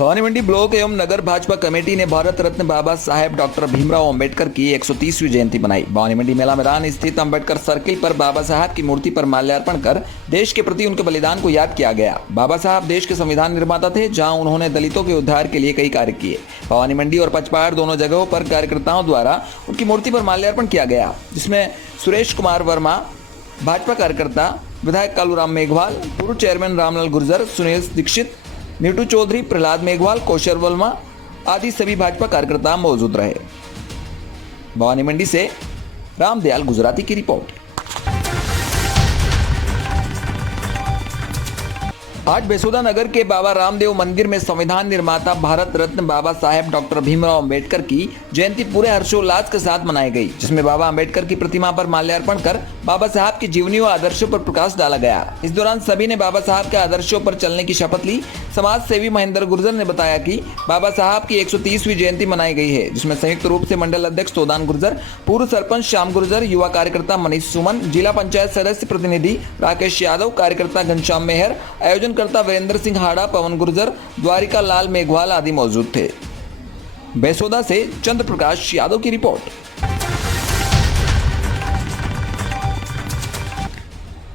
भवानी मंडी block एवं नगर Bhajpa committee ने Bharat Ratna Baba Saheb doctor Bhimrao Ambedkar की 130वीं जयंती मनाई। भवानी मंडी मेला मैदान स्थित अंबेडकर सर्किल पर बाबा साहब की मूर्ति पर माल्यार्पण कर देश के प्रति उनके बलिदान को याद किया गया। बाबा साहब देश के संविधान निर्माता थे, जहां उन्होंने दलितों के उद्धार के लिए कई कार्य किए। भवानी मंडी और पचपहाड़ दोनों जगहों पर कार्यकर्ताओं द्वारा उनकी मूर्ति पर माल्यार्पण किया गया, जिसमें सुरेश कुमार वर्मा, भाजपा कार्यकर्ता, विधायक कालूराम मेघवाल, पूर्व चेयरमैन रामलाल गुर्जर, सुनील दीक्षित, नीटू चौधरी, प्रहलाद मेघवाल, कौशल वर्मा आदि सभी भाजपा कार्यकर्ता मौजूद रहे। भवानी मंडी से रामदयाल गुजराती की रिपोर्ट। आज बेसोदा नगर के बाबा रामदेव मंदिर में संविधान निर्माता भारत रत्न बाबा साहेब डॉक्टर भीमराव अंबेडकर की जयंती पूरे हर्षोल्लास के साथ मनाई गई, जिसमें बाबा अंबेडकर की प्रतिमा पर माल्यार्पण कर बाबा साहब की जीवनी व आदर्शों पर प्रकाश डाला गया। इस दौरान सभी ने बाबा साहब के आदर्शों पर चलने की शपथ ली। समाज सेवी महेंद्र गुर्जर ने बताया कि बाबा साहब की 130वीं जयंती मनाई गई है, जिसमें संयुक्त रूप से मंडल अध्यक्ष तोदान गुर्जर, पूर्व सरपंच श्याम गुर्जर, युवा कार्यकर्ता मनीष सुमन, जिला पंचायत सदस्य प्रतिनिधि राकेश यादव, कार्यकर्ता घनश्याम मेहर, आयोजनकर्ता वीरेंद्र सिंह हाड़ा, पवन गुर्जर, द्वारिका लाल मेघवाल आदि मौजूद थे। बेसोदा से चंद्र प्रकाश यादव की रिपोर्ट।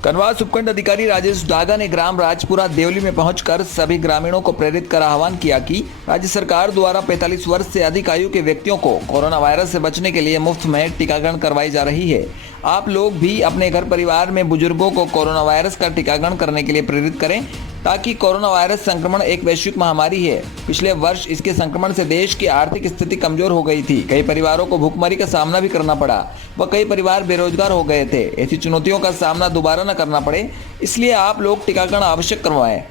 कनवास उपखंड अधिकारी राजेश डागा ने ग्राम राजपुरा देवली में पहुंचकर सभी ग्रामीणों को प्रेरित कर आह्वान किया कि राज्य सरकार द्वारा 45 वर्ष से अधिक आयु के व्यक्तियों को कोरोना वायरस से बचने के लिए मुफ्त में टीकाकरण करवाई जा रही है। आप लोग भी अपने घर परिवार में बुजुर्गों को कोरोना वायरस का टीकाकरण करने के लिए प्रेरित करें, ताकि कोरोना वायरस संक्रमण एक वैश्विक महामारी है। पिछले वर्ष इसके संक्रमण से देश की आर्थिक स्थिति कमजोर हो गई थी। कई परिवारों को भूखमरी का सामना भी करना पड़ा व कई परिवार बेरोजगार हो गए थे। ऐसी चुनौतियों का सामना दोबारा न करना पड़े, इसलिए आप लोग टीकाकरण आवश्यक करवाएं।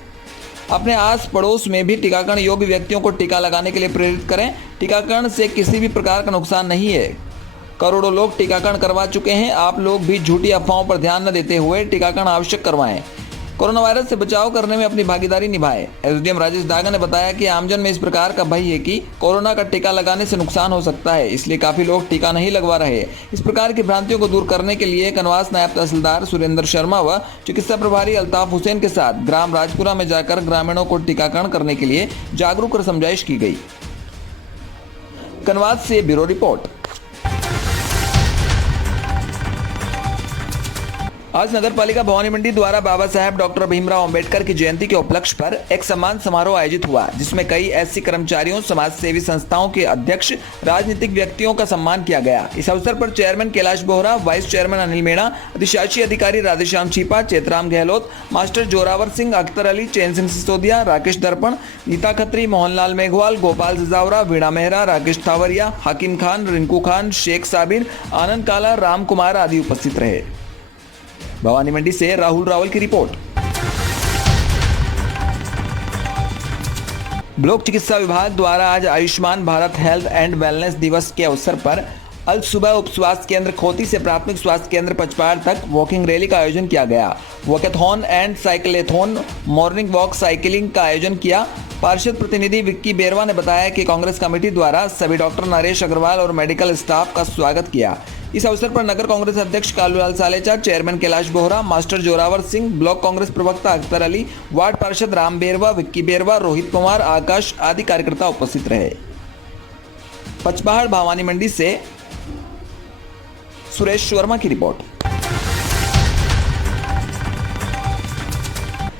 अपने आस पड़ोस में भी टीकाकरण योग्य व्यक्तियों को टीका लगाने के लिए प्रेरित करें। टीकाकरण से किसी भी प्रकार का नुकसान नहीं है। करोड़ों लोग टीकाकरण करवा चुके हैं। आप लोग भी झूठी अफवाहों पर ध्यान न देते हुए टीकाकरण आवश्यक करवाएं। कोरोना वायरस से बचाव करने में अपनी भागीदारी निभाएं। एसडीएम राजेश डागा ने बताया कि आमजन में इस प्रकार का भय है कि कोरोना का टीका लगाने से नुकसान हो सकता है, इसलिए काफी लोग टीका नहीं लगवा रहे। इस प्रकार की भ्रांतियों को दूर करने के लिए कनवास नायब तहसीलदार सुरेंद्र शर्मा व चिकित्सा प्रभारी अल्ताफ हुसैन के साथ ग्राम राजपुरा में जाकर ग्रामीणों को टीकाकरण करने के लिए जागरूक और समझाइश की गई। कनवास से ब्यूरो रिपोर्ट। आज नगर पालिका भवानी मंडी द्वारा बाबा साहेब डॉक्टर भीमराव अंबेडकर की जयंती के उपलक्ष्य पर एक सम्मान समारोह आयोजित हुआ, जिसमें कई एससी कर्मचारियों, समाज सेवी संस्थाओं के अध्यक्ष, राजनीतिक व्यक्तियों का सम्मान किया गया। इस अवसर पर chairman Kailash Bohra, vice chairman Anil Meena, अधिशासी अधिकारी राधेश्याम छिपा, चेतराम गहलोत, मास्टर जोरावर सिंह, अख्तर अली, चैन सिंह सिसोदिया, राकेश दर्पण, नीता खत्री, मोहनलाल मेघवाल, गोपाल जजावरा, वीणा मेहरा, राकेश थावरिया, हाकिम खान, रिंकू खान, शेख साबिर, आनंद काला, राम कुमार आदि उपस्थित रहे। भवानी मंडी से राहुल रावल की रिपोर्ट। ब्लॉक चिकित्सा विभाग द्वारा आज Ayushman Bharat health and wellness दिवस के अवसर पर अल सुबह उप स्वास्थ्य केंद्र खोती से प्राथमिक स्वास्थ्य केंद्र पचपहाड़ तक वॉकिंग रैली का आयोजन किया गया। Walkathon and cyclothon, morning walk cycling का आयोजन किया। पार्षद प्रतिनिधि विक्की बेरवा ने बताया कि कांग्रेस कमेटी द्वारा सभी डॉक्टर नरेश अग्रवाल और मेडिकल स्टाफ का स्वागत किया। इस अवसर पर नगर कांग्रेस अध्यक्ष Kalulal Salecha, chairman Kailash Bohra, master Zorawar Singh, block Congress प्रवक्ता अख्तर अली, वार्ड पार्षद राम बेरवा, विक्की बेरवा, रोहित कुमार, आकाश आदि कार्यकर्ता उपस्थित रहे। पचपहाड़ भवानी मंडी से सुरेश वर्मा की रिपोर्ट।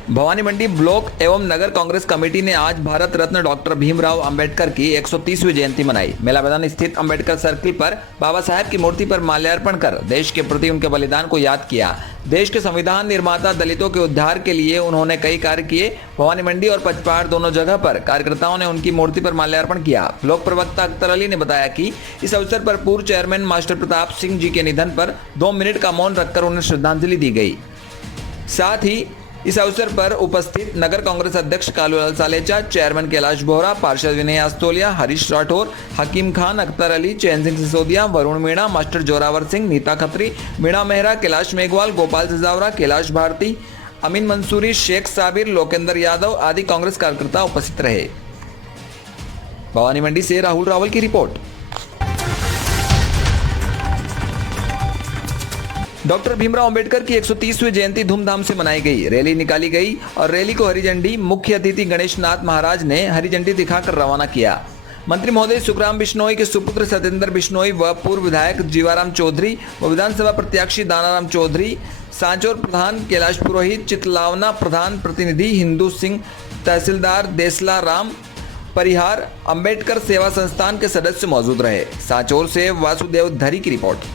भवानी मंडी ब्लॉक एवं नगर कांग्रेस कमेटी ने आज भारत रत्न डॉक्टर भीमराव अंबेडकर की 130वीं जयंती मनाई। मेला मैदान स्थित अंबेडकर सर्किल पर बाबा साहेब की मूर्ति पर माल्यार्पण कर देश के प्रति उनके बलिदान को याद किया। देश के संविधान निर्माता, दलितों के उद्धार के लिए उन्होंने कई कार्य किए। भवानी मंडी और पचपहाड़ दोनों जगह पर कार्यकर्ताओं ने उनकी मूर्ति पर माल्यार्पण किया। ब्लॉक प्रवक्ता अख्तर अली ने बताया कि इस अवसर पर पूर्व चेयरमैन मास्टर प्रताप सिंह जी के निधन पर 2 मिनट का मौन रखकर उन्हें श्रद्धांजलि दी गई। साथ ही इस अवसर पर उपस्थित नगर कांग्रेस अध्यक्ष कालूलाल सालेचा, चेयरमैन कैलाश बोहरा, पार्षद विनय आस्तोलिया, हरीश राठौर, हकीम खान, अख्तर अली, चैन सिंह सिसोदिया, वरुण मीणा, मास्टर जोरावर सिंह, नीता खत्री, मीणा मेहरा, कैलाश मेघवाल, गोपाल जजावरा, कैलाश भारती, अमीन मंसूरी, शेख साबिर, लोकेंद्र यादव आदि कांग्रेस कार्यकर्ता उपस्थित रहे। भवानी मंडी से राहुल रावल की रिपोर्ट। डॉक्टर भीमराव अंबेडकर की 130वीं जयंती धूमधाम से मनाई गई। रैली निकाली गई और रैली को हरी झंडी मुख्य अतिथि गणेशनाथ महाराज ने हरी झंडी दिखाकर रवाना किया। मंत्री महोदय सुखराम बिश्नोई के सुपुत्र सत्येंद्र बिश्नोई व पूर्व विधायक जीवाराम चौधरी व विधानसभा प्रत्याशी दानाराम चौधरी, सांचौर प्रधान कैलाश पुरोहित, चितलावना प्रधान प्रतिनिधि हिंदू सिंह, तहसीलदार देसला राम परिहार, अंबेडकर सेवा संस्थान के सदस्य मौजूद रहे। सांचौर से वासुदेव धरी की रिपोर्ट।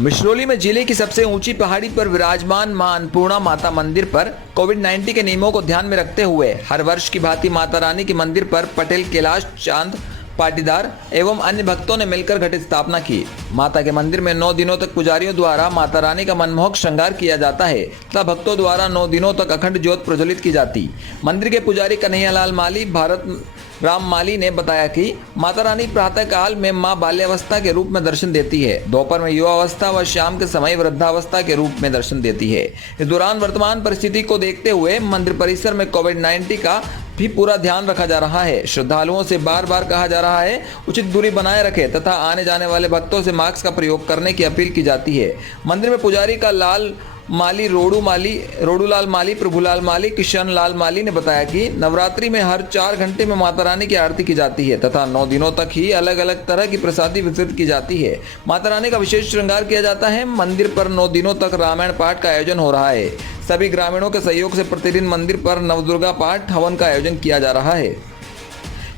मिश्रोली में जिले की सबसे ऊंची पहाड़ी पर विराजमान मां अन्नपूर्णा माता मंदिर पर कोविड-19 के नियमों को ध्यान में रखते हुए हर वर्ष की भांति माता रानी के मंदिर पर पटेल कैलाश चांद पाटीदार एवं अन्य भक्तों ने मिलकर घट स्थापना की। माता के मंदिर में 9 दिनों तक पुजारियों द्वारा माता रानी का मनमोहक श्रृंगार किया जाता है तथा भक्तों द्वारा 9 दिनों तक अखंड ज्योत प्रज्वलित की जाती। मंदिर के पुजारी कन्हैयालाल माली भारत राम माली ने बताया कि माता रानी प्रातः काल में मां बाल्यावस्था के रूप में दर्शन देती है, दोपहर में युवावस्था व शाम के समय वृद्धावस्था के रूप में दर्शन देती है। इस दौरान वर्तमान परिस्थिति को देखते हुए मंदिर परिसर में कोविड-19 का भी पूरा ध्यान रखा जा रहा है। श्रद्धालुओं से बार बार कहा जा रहा है उचित दूरी बनाए रखें तथा आने जाने वाले भक्तों से मास्क का प्रयोग करने की अपील की जाती है। मंदिर में पुजारी का लाल माली, रोडूलाल माली, प्रभुलाल माली, किशन लाल माली ने बताया कि नवरात्रि में हर 4 घंटे में माता रानी की आरती की जाती है तथा 9 दिनों तक ही अलग अलग तरह की प्रसादी वितरित की जाती है। माता रानी का विशेष श्रृंगार किया जाता है। मंदिर पर 9 दिनों तक रामायण पाठ का आयोजन हो रहा है। सभी ग्रामीणों के सहयोग से प्रतिदिन मंदिर पर नवदुर्गा पाठ हवन का आयोजन किया जा रहा है।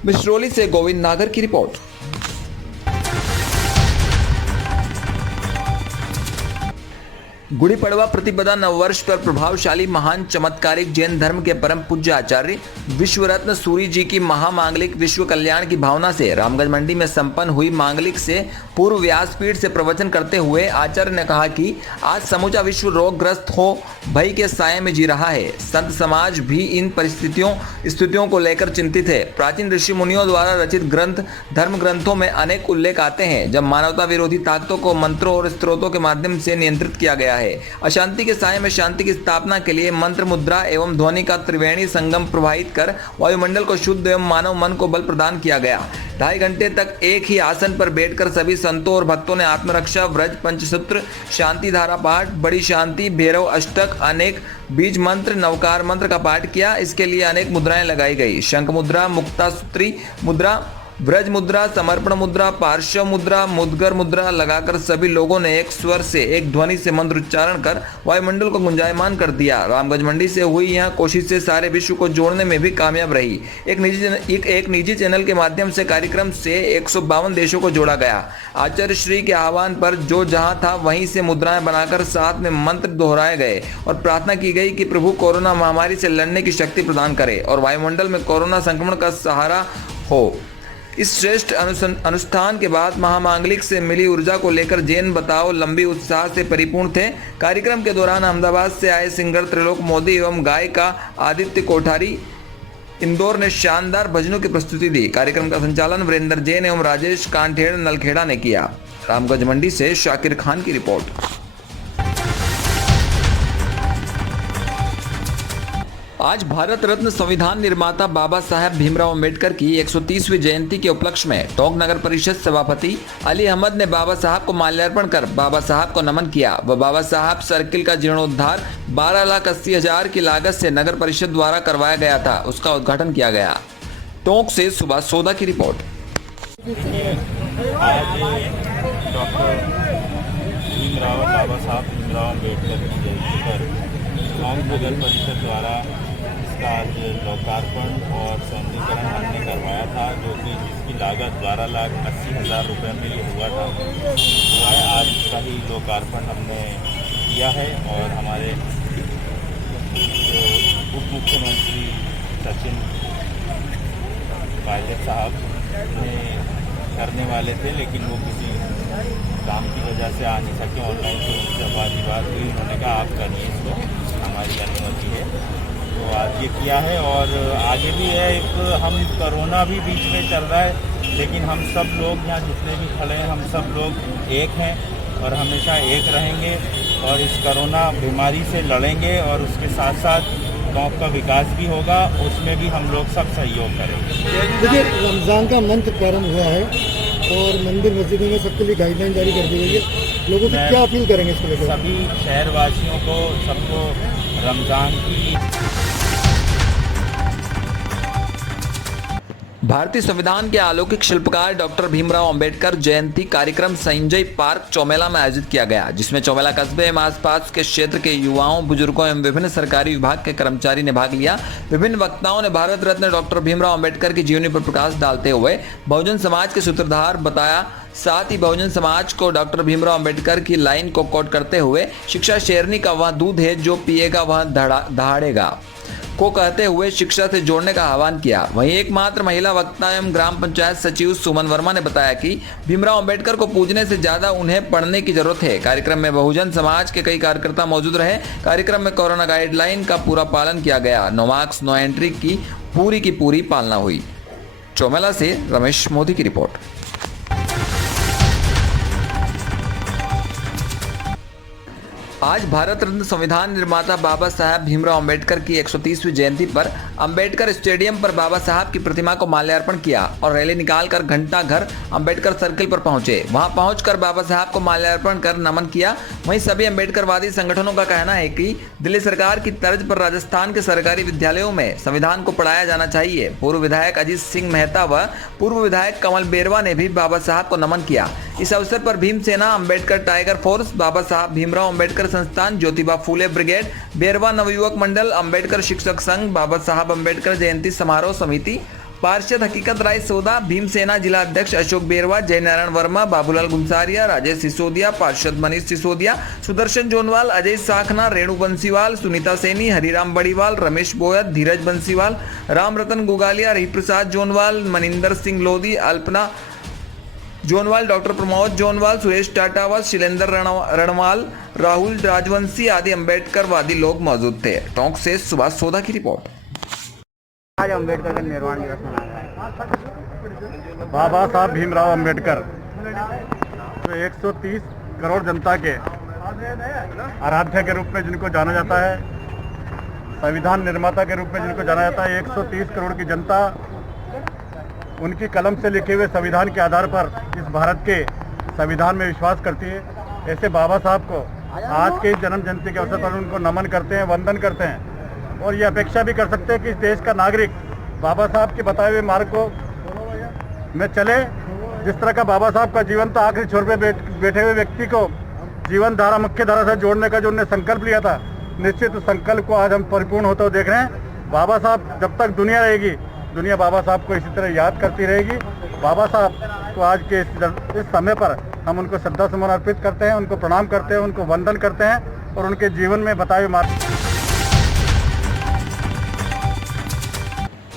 मिश्रोली से गोविंद नागर की रिपोर्ट। गुड़ी पड़वा प्रतिपदा नववर्ष पर प्रभावशाली महान चमत्कारिक जैन धर्म के परम पूज्य आचार्य विश्व रत्न सूरी जी की महामांगलिक विश्व कल्याण की भावना से रामगंज मंडी में संपन्न हुई मांगलिक से पूर्व व्यासपीठ से प्रवचन करते हुए आचार्य ने कहा कि आज समूचा विश्व रोगग्रस्त हो भय के साये में जी रहा है। संत समाज भी इन स्थितियों को लेकर चिंतित है। प्राचीन ऋषि मुनियों द्वारा रचित ग्रंथ धर्म ग्रंथों में अनेक उल्लेख आते हैं जब मानवता विरोधी ताकतों को मंत्रों और स्त्रोतों के माध्यम से नियंत्रित किया गया है। अशांति के साये में शांति की स्थापना के लिए मंत्र, मुद्रा एवं ध्वनि का त्रिवेणी संगम प्रवाहित कर वायुमंडल को शुद्ध एवं मानव मन को बल प्रदान किया गया। 2.5 घंटे तक एक ही आसन पर बैठकर सभी संतों और भक्तों ने आत्मरक्षा, व्रज, पंचसूत्र, शांति धारा पाठ, बड़ी शांति, भैरव अष्टक, अनेक बीज मंत्र, नवकार मंत्र का पाठ किया। इसके लिए अनेक मुद्राएं लगाई गई। शंख मुद्रा, मुक्तासूत्री मुद्रा, ब्रज मुद्रा, समर्पण मुद्रा, पार्श्व मुद्रा, मुद्गर मुद्रा लगाकर सभी लोगों ने एक स्वर से, एक ध्वनि से मंत्र उच्चारण कर वायुमंडल को गुंजायमान कर दिया। रामगंज मंडी से हुई यह कोशिश से सारे विश्व को जोड़ने में भी कामयाब रही। एक निजी चैनल के माध्यम से कार्यक्रम से 152 देशों को जोड़ा गया। आचार्य श्री के आह्वान पर जो जहां था वहीं से मुद्राएं बनाकर साथ में मंत्र दोहराए गए और प्रार्थना की गई कि प्रभु कोरोना महामारी से लड़ने की शक्ति प्रदान करे और वायुमंडल में कोरोना संक्रमण का सहारा हो। इस श्रेष्ठ अनुष्ठान के बाद महामांगलिक से मिली ऊर्जा को लेकर जैन बताओ लंबी उत्साह से परिपूर्ण थे। कार्यक्रम के दौरान अहमदाबाद से आए सिंगर त्रिलोक मोदी एवं गायिका आदित्य कोठारी इंदौर ने शानदार भजनों की प्रस्तुति दी। कार्यक्रम का संचालन वीरेंद्र जैन एवं राजेश कांठेड़ नलखेड़ा ने किया। रामगंज मंडी से शाकिर खान की रिपोर्ट। आज भारत रत्न संविधान निर्माता बाबा साहब भीमराव अंबेडकर की 130वीं जयंती के उपलक्ष्य में टोंक नगर परिषद सभापति अली अहमद ने बाबा साहब को माल्यार्पण कर बाबा साहब को नमन किया व बाबा साहब सर्किल का जीर्णोद्धार 12,80,000 की लागत से नगर परिषद द्वारा करवाया गया था, उसका उद्घाटन किया गया। टोंक से सुभाष सोदा की रिपोर्ट। बाबा साहब भीमराव अम्बेडकर की जयंती पर टोंक नगर परिषद द्वारा इसका आज लोकार्पण और सौंदर्यीकरण हमने करवाया था, जो कि जिसकी लागत 12,80,000 रुपये में ये हुआ था। आज इसका ही लोकार्पण हमने किया है और हमारे जो उप मुख्यमंत्री सचिन पायलट साहब ने करने वाले थे, लेकिन वो किसी काम की वजह से आ नहीं सके। ऑनलाइन तो जब बात हुई उन्होंने कहा आप करिए इसको, हमारी अनुमति है, तो आज ये किया है। और आगे भी है, एक हम कोरोना भी बीच में चल रहा है, लेकिन हम सब लोग यहाँ जितने भी खड़े हैं हम सब लोग एक हैं और हमेशा एक रहेंगे और इस कोरोना बीमारी से लड़ेंगे और उसके साथ साथ गाँव का विकास भी होगा, उसमें भी हम लोग सब सहयोग करेंगे। देखिए, रमज़ान का मंथ प्रारंभ हुआ है और मंदिर मस्जिदों में सबके लिए गाइडलाइन जारी कर दी गई है। लोगों से मैं क्या अपील करेंगे इसको लेकर? सभी शहरवासियों को सबको रमज़ान की भारतीय संविधान के अलौकिक शिल्पकार डॉक्टर भीमराव अंबेडकर जयंती कार्यक्रम संजय पार्क चौमेला में आयोजित किया गया, जिसमें चौमेला कस्बे एवं आसपास के क्षेत्र के युवाओं, बुजुर्गों एवं विभिन्न सरकारी विभाग के कर्मचारी ने भाग लिया। विभिन्न वक्ताओं ने भारत रत्न डॉक्टर भीमराव अंबेडकर की जीवनी पर प्रकाश डालते हुए बहुजन समाज के सूत्रधार बताया। साथ ही बहुजन समाज को डॉक्टर भीमराव अंबेडकर की लाइन को कोट करते हुए शिक्षा शेरनी का वह दूध है जो पिएगा वह दहाड़ेगा को कहते हुए शिक्षा से जोड़ने का आह्वान किया। वहीं एकमात्र महिला वक्ता एवं ग्राम पंचायत सचिव सुमन वर्मा ने बताया कि भीमराव अंबेडकर को पूजने से ज्यादा उन्हें पढ़ने की जरूरत है। कार्यक्रम में बहुजन समाज के कई कार्यकर्ता मौजूद रहे। कार्यक्रम में कोरोना गाइडलाइन का पूरा पालन किया गया। नो मास्क नो एंट्री की पूरी पालना हुई। चौमेला से रमेश मोदी की रिपोर्ट। आज भारत रत्न संविधान निर्माता बाबा साहब भीमराव अंबेडकर की 130वीं जयंती पर अंबेडकर स्टेडियम पर बाबा साहब की प्रतिमा को माल्यार्पण किया और रैली निकालकर घंटा घर अंबेडकर सर्किल पर पहुंचे। वहां पहुंचकर बाबा साहब को माल्यार्पण कर नमन किया। वहीं सभी अंबेडकरवादी संगठनों का कहना है कि दिल्ली सरकार की तर्ज पर राजस्थान के सरकारी विद्यालयों में संविधान को पढ़ाया जाना चाहिए। पूर्व विधायक अजीत सिंह मेहता व पूर्व विधायक कमल बेरवा ने भी बाबा साहब को नमन किया। इस अवसर पर भीमसेना, अंबेडकर टाइगर फोर्स, बाबा साहब भीमराव अंबेडकर संस्थान, ज्योतिबा फूले ब्रिगेड, बेरवा नवयुवक मंडल, अंबेडकर शिक्षक संघ, बाबा साहब अंबेडकर जयंती समारोह समिति, पार्षद हकीकत राय सोदा, भीमसेना जिला अध्यक्ष अशोक बेरवा, जय नारायण वर्मा, बाबूलाल गुंसारिया, राजेश सिसोदिया, पार्षद मनीष सिसोदिया, सुदर्शन जोनवाल, अजय साखना, रेणु बंसीवाल, सुनीता सैनी, हरिराम बड़ीवाल, रमेश बोयत, धीरज बंसीवाल, राम रतन गुगालिया, हरिप्रसाद जोनवाल, मनिंदर सिंह लोधी, अल्पना जोनवाल, डॉक्टर प्रमोद जोनवाल, सुरेश टाटावाल, शिलेंद्र रणवाल, राहुल राजवंशी आदि अंबेडकरवादी लोग मौजूद थे। टोंक से सुभाष सोदा की रिपोर्ट। आज अंबेडकर का निर्वाण दिवस मनाया है। बाबा साहब भीमराव अंबेडकर जो 130 करोड़ जनता के आराध्य के रूप में जिनको जाना जाता है, संविधान निर्माता के रूप में जिनको जाना जाता है, 130 करोड़ की जनता उनकी कलम से लिखे हुए संविधान के आधार पर इस भारत के संविधान में विश्वास करती है। ऐसे बाबा साहब को आज के जन्म जयंती के अवसर पर उनको नमन करते हैं, वंदन करते हैं और ये अपेक्षा भी कर सकते हैं कि इस देश का नागरिक बाबा साहब के बताए हुए मार्ग को में चले। जिस तरह का बाबा साहब का जीवन था, आखिरी छोर पे बैठे हुए व्यक्ति को जीवन धारा, मुख्य धारा से जोड़ने का जो उन्होंने संकल्प लिया था, निश्चित उस संकल्प को आज हम परिपूर्ण होते हुए देख रहे हैं। बाबा साहब जब तक दुनिया रहेगी, दुनिया बाबा साहब को इसी तरह याद करती रहेगी। बाबा साहब को आज के इस समय पर हम उनको श्रद्धा सुमन अर्पित करते हैं, उनको प्रणाम करते हैं, उनको वंदन करते हैं और उनके जीवन में बताए हुए मार्ग।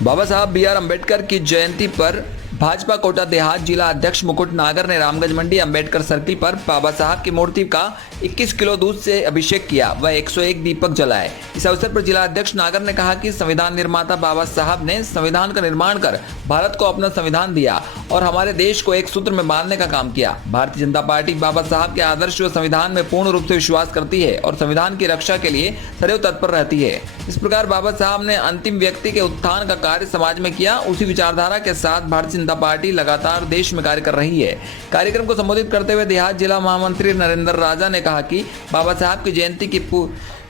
बाबा साहब बी आर अम्बेडकर की जयंती पर भाजपा कोटा देहात जिला अध्यक्ष मुकुट नागर ने रामगंज मंडी अंबेडकर सर्किल पर बाबा साहब की मूर्ति का 21 किलो दूध से अभिषेक किया व 101 दीपक जलाए। इस अवसर पर जिला अध्यक्ष नागर ने कहा कि संविधान निर्माता बाबा साहब ने संविधान का निर्माण कर भारत को अपना संविधान दिया और हमारे देश को एक सूत्र में बांधने का काम किया। भारतीय जनता पार्टी बाबा साहब के आदर्श व संविधान में पूर्ण रूप से विश्वास करती है और संविधान की रक्षा के लिए सदैव तत्पर रहती है। इस प्रकार बाबा साहब ने अंतिम व्यक्ति के उत्थान का कार्य समाज में किया। उसी विचारधारा के साथ भारतीय जनता पार्टी लगातार देश में कार्य कर रही है। कार्यक्रम को संबोधित करते हुए देहात जिला महामंत्री नरेंद्र राजा ने कहा कि बाबा साहब की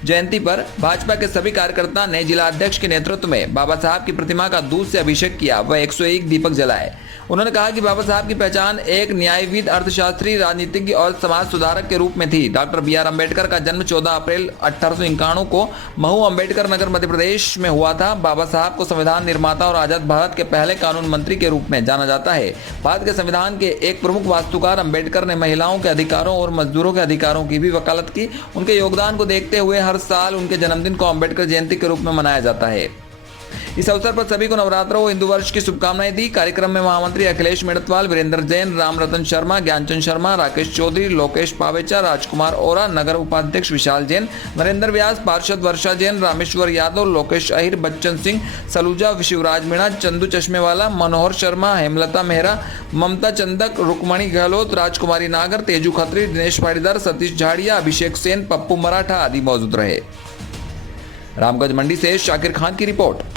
जयंती पर भाजपा के सभी कार्यकर्ता ने जिला अध्यक्ष के नेतृत्व में बाबा साहब की प्रतिमा का दूध से अभिषेक किया व 101 दीपक जलाए। उन्होंने कहा कि बाबा साहब की पहचान एक न्यायविद, अर्थशास्त्री, राजनीतिज्ञ और समाज सुधारक के रूप में थी। डॉक्टर बी आर अम्बेडकर का जन्म 14 अप्रैल 1891 को महू अम्बेडकर नगर मध्य प्रदेश में हुआ था। बाबा साहब को संविधान निर्माता और आजाद भारत के पहले कानून मंत्री के रूप में जाना जाता है। भारत के संविधान के एक प्रमुख वास्तुकार अम्बेडकर ने महिलाओं के अधिकारों और मजदूरों के अधिकारों की भी वकालत की। उनके योगदान को देखते हुए हर साल उनके जन्मदिन को अम्बेडकर जयंती के रूप में मनाया जाता है। इस अवसर पर सभी को नवरात्रों व हिंदू वर्ष की शुभकामनाएं दी। कार्यक्रम में महामंत्री अखिलेश मेड़तवाल, वीरेंद्र जैन, राम रतन शर्मा, ज्ञानचंद शर्मा, राकेश चौधरी, लोकेश पावेचा, राजकुमार ओरा, नगर उपाध्यक्ष विशाल जैन, नरेंद्र व्यास, पार्षद वर्षा जैन, रामेश्वर यादव, लोकेश अहिर, बच्चन सिंह, सलूजा, शिवराज मीणा, चंदू चश्मेवाला, मनोहर शर्मा, हेमलता मेहरा, ममता चंदक, रुकमणी गहलोत, राजकुमारी नागर, तेजू खत्री, दिनेश पाटीदार, सतीश झाड़िया, अभिषेक सेन, पप्पू मराठा आदि मौजूद रहे। रामगंज मंडी से शाकिर खान की रिपोर्ट।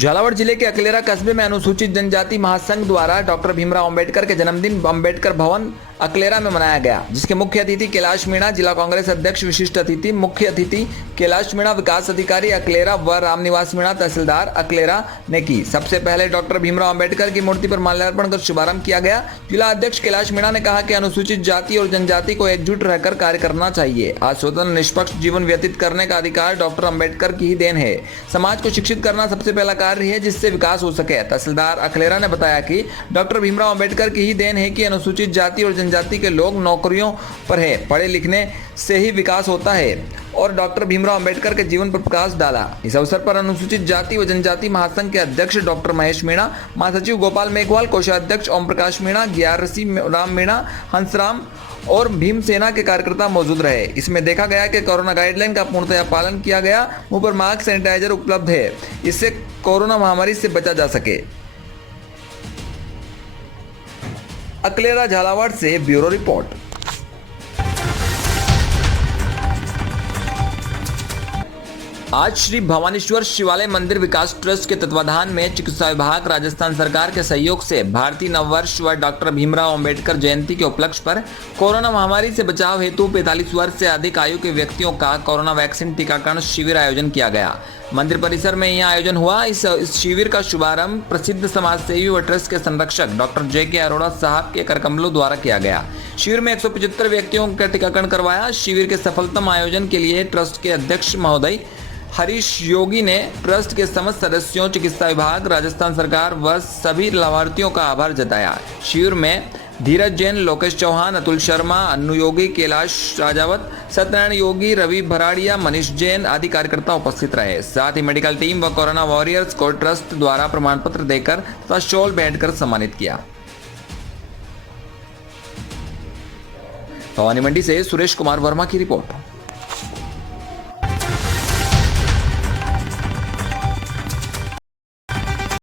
झालावाड़ जिले के अकलेरा कस्बे में अनुसूचित जनजाति महासंघ द्वारा डॉक्टर भीमराव अंबेडकर के जन्मदिन अंबेडकर भवन अकलेरा में मनाया गया, जिसके मुख्य अतिथि कैलाश मीणा, जिला कांग्रेस अध्यक्ष विशिष्ट अतिथि, मुख्य अतिथि कैलाश मीणा, विकास अधिकारी अकलेरा व रामनिवास मीणा, तहसीलदार अकलेरा ने की। सबसे पहले डॉक्टर भीमराव अंबेडकर की मूर्ति पर माल्यार्पण कर शुभारंभ किया गया। जिला अध्यक्ष कैलाश मीणा ने कहा कि अनुसूचित जाति और जनजाति को एकजुट रहकर कार्य करना चाहिए। आज स्वतंत्र निष्पक्ष जीवन व्यतीत करने का अधिकार डॉक्टर अंबेडकर की ही देन है। समाज को शिक्षित करना सबसे पहला कार्य है जिससे विकास हो सके। तहसीलदार अकलेरा ने बताया कि डॉक्टर भीमराव अंबेडकर की ही देन है कि अनुसूचित जाति और जनजाति के लोग नौकरियों पर है। पढ़े लिखने से ही विकास होता है और डॉक्टर भीमराव अंबेडकर के जीवन पर प्रकाश डाला। इस अवसर पर अनुसूचित जाति व जनजाति महासंघ के अध्यक्ष डॉक्टर महेश मीणा, महासचिव गोपाल मेघवाल, कोषाध्यक्ष ओम प्रकाश मीणा, ग्यारसी राम मीणा, हंसराम और भीमसेना के कार्यकर्ता मौजूद रहे। इसमें देखा गया कि कोरोना गाइडलाइन का पूर्णतया पालन किया गया। मुंह पर मास्क, सैनिटाइजर उपलब्ध है, इससे कोरोना महामारी से बचा जा सके। अकलेरा झालावाड़ से ब्यूरो रिपोर्ट। आज श्री भवानीश्वर शिवालय मंदिर विकास ट्रस्ट के तत्वाधान में चिकित्सा विभाग, राजस्थान सरकार के सहयोग से भारतीय नववर्ष व डॉक्टर भीमराव अंबेडकर जयंती के उपलक्ष्य पर कोरोना महामारी से बचाव हेतु 45 वर्ष से अधिक आयु के व्यक्तियों का कोरोना वैक्सीन टीकाकरण शिविर आयोजन किया गया। मंदिर परिसर में यह आयोजन हुआ। इस शिविर का शुभारंभ प्रसिद्ध समाजसेवी व ट्रस्ट के संरक्षक डॉक्टर जे.के. अरोड़ा साहब के करकमलों द्वारा किया गया। शिविर में 175 व्यक्तियों का टीकाकरण करवाया। शिविर के सफलतम आयोजन के लिए ट्रस्ट के अध्यक्ष महोदय हरीश योगी ने ट्रस्ट के समस्त सदस्यों, चिकित्सा विभाग, राजस्थान सरकार व सभी लाभार्थियों का आभार जताया। शिविर में धीरज जैन, लोकेश चौहान, अतुल शर्मा, अन्नू योगी, कैलाश राजावत, सत्यनारायण योगी, रवि भराड़िया, मनीष जैन आदि कार्यकर्ता उपस्थित रहे। साथ ही मेडिकल टीम व कोरोना वॉरियर्स को ट्रस्ट द्वारा प्रमाण पत्र देकर तथा शॉल भेंट कर सम्मानित किया। भवानी मंडी से सुरेश कुमार वर्मा की रिपोर्ट।